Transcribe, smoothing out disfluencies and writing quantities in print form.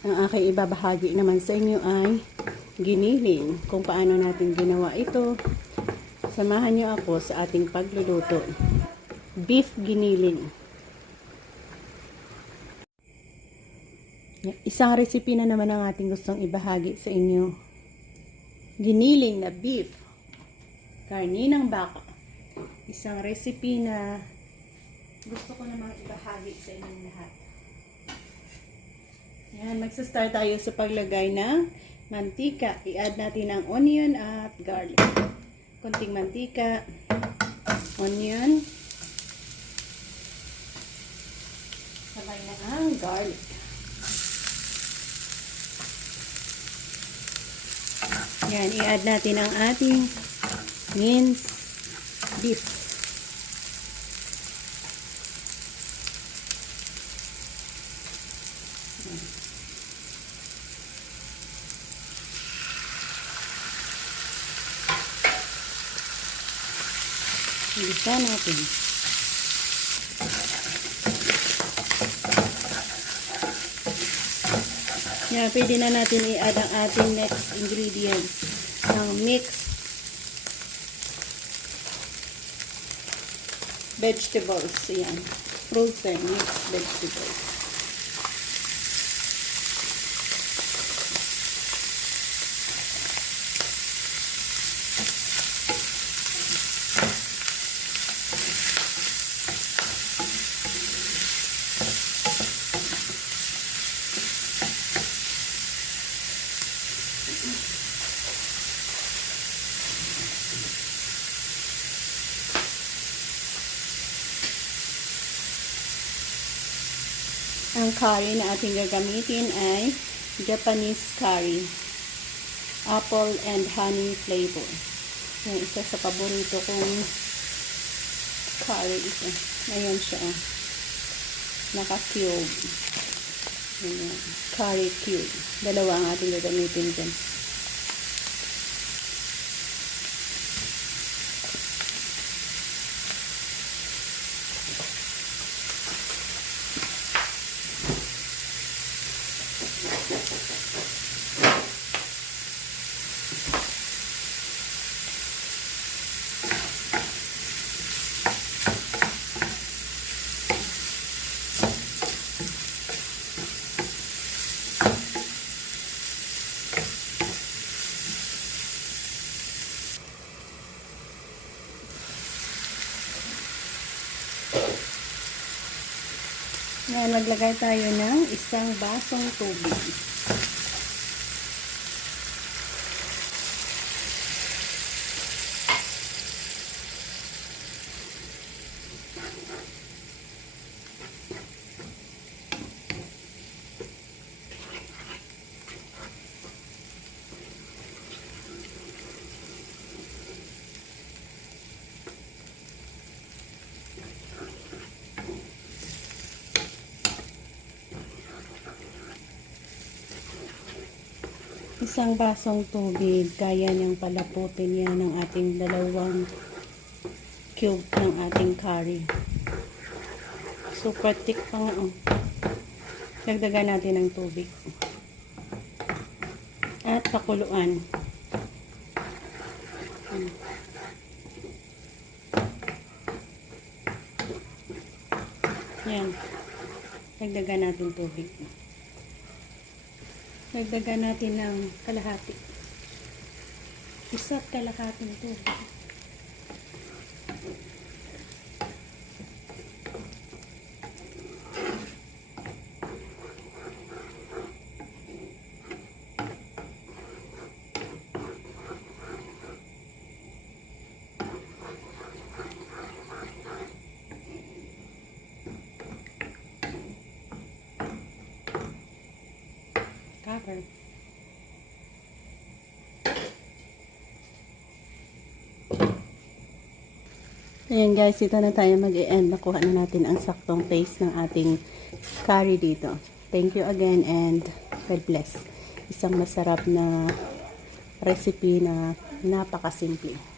Ang aking ibabahagi naman sa inyo ay giniling. Kung paano natin ginawa ito. Samahan niyo ako sa ating pagluluto. Beef giniling. Isang recipe na naman ang ating gustong ibahagi sa inyo. Giniling na beef. Karninang baka. Isang recipe na gusto ko namang ibahagi sa inyong lahat. Yan, magsa-start tayo sa paglagay ng mantika. I-add natin ang onion at garlic. Kunting mantika, onion, sabay na ang garlic. Yan, i-add natin ang ating minced beef. Isa natin. Yan, pwede na natin i-add ang ating next ingredients. Ang mixed vegetables. Yan. Frozen mixed vegetables. Ang curry na ating gagamitin ay Japanese curry. Apple and honey flavor. Yung isa sa paborito kong curry ito. Ayan siya. Naka-cube. Ayan. Curry cube. Dalawa ang ating gagamitin dyan. Ngayon, maglagay tayo ng isang basong tubig. Isang basong tubig, kaya niyang palaputin yan ng ating dalawang cube ng ating curry. Super thick pa nga. Dagdagan natin ng tubig. At pakuluan. Yan. Dagdagan natin tubig. Dagdagan natin ng kalahati. Isa't kalahating tubig. Cover. Ayan guys, ito na tayo mag-e-end. Nakuha na natin ang saktong taste ng ating curry dito. Thank you again and God bless. Isang masarap na recipe na napakasimple.